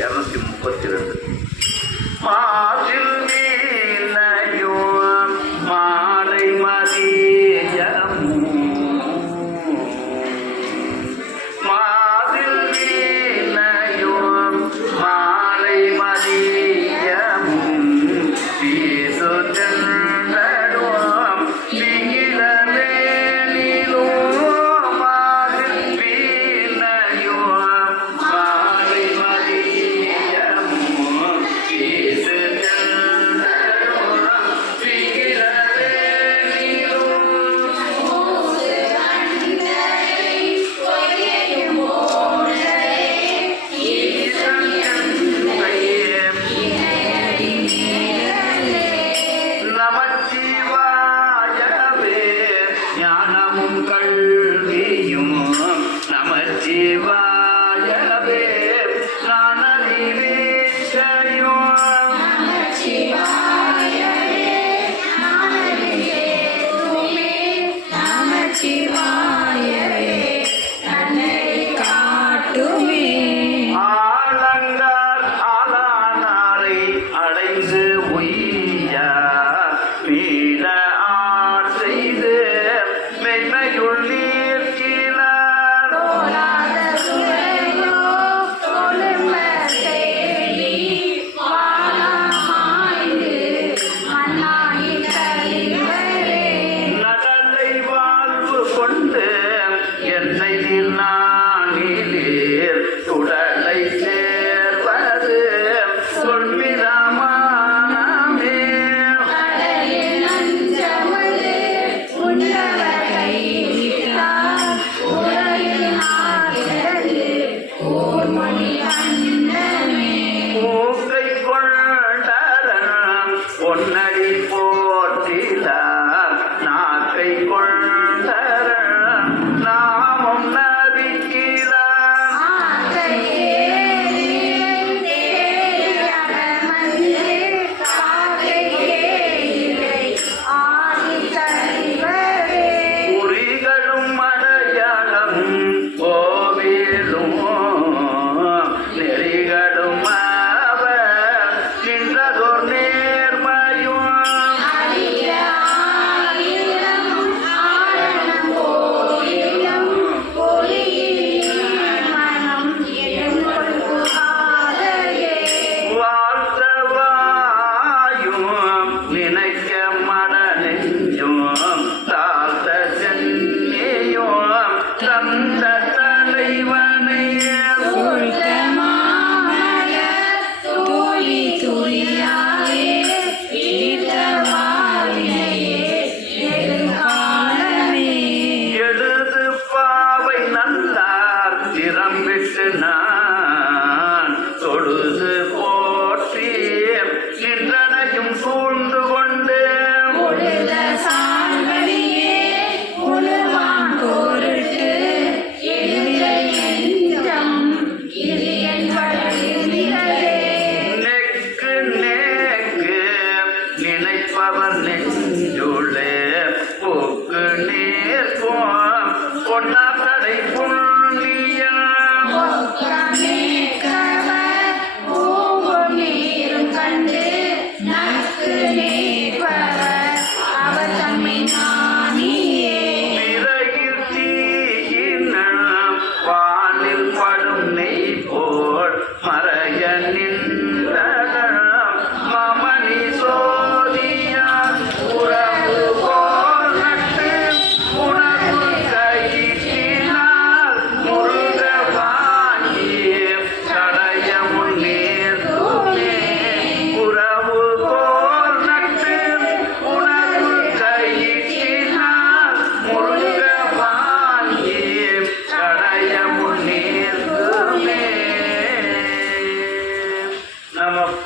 இரநூத்தி முப்பத்தி ரெண்டு. மா அடைந்து உயிர் full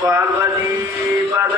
पार्वती पद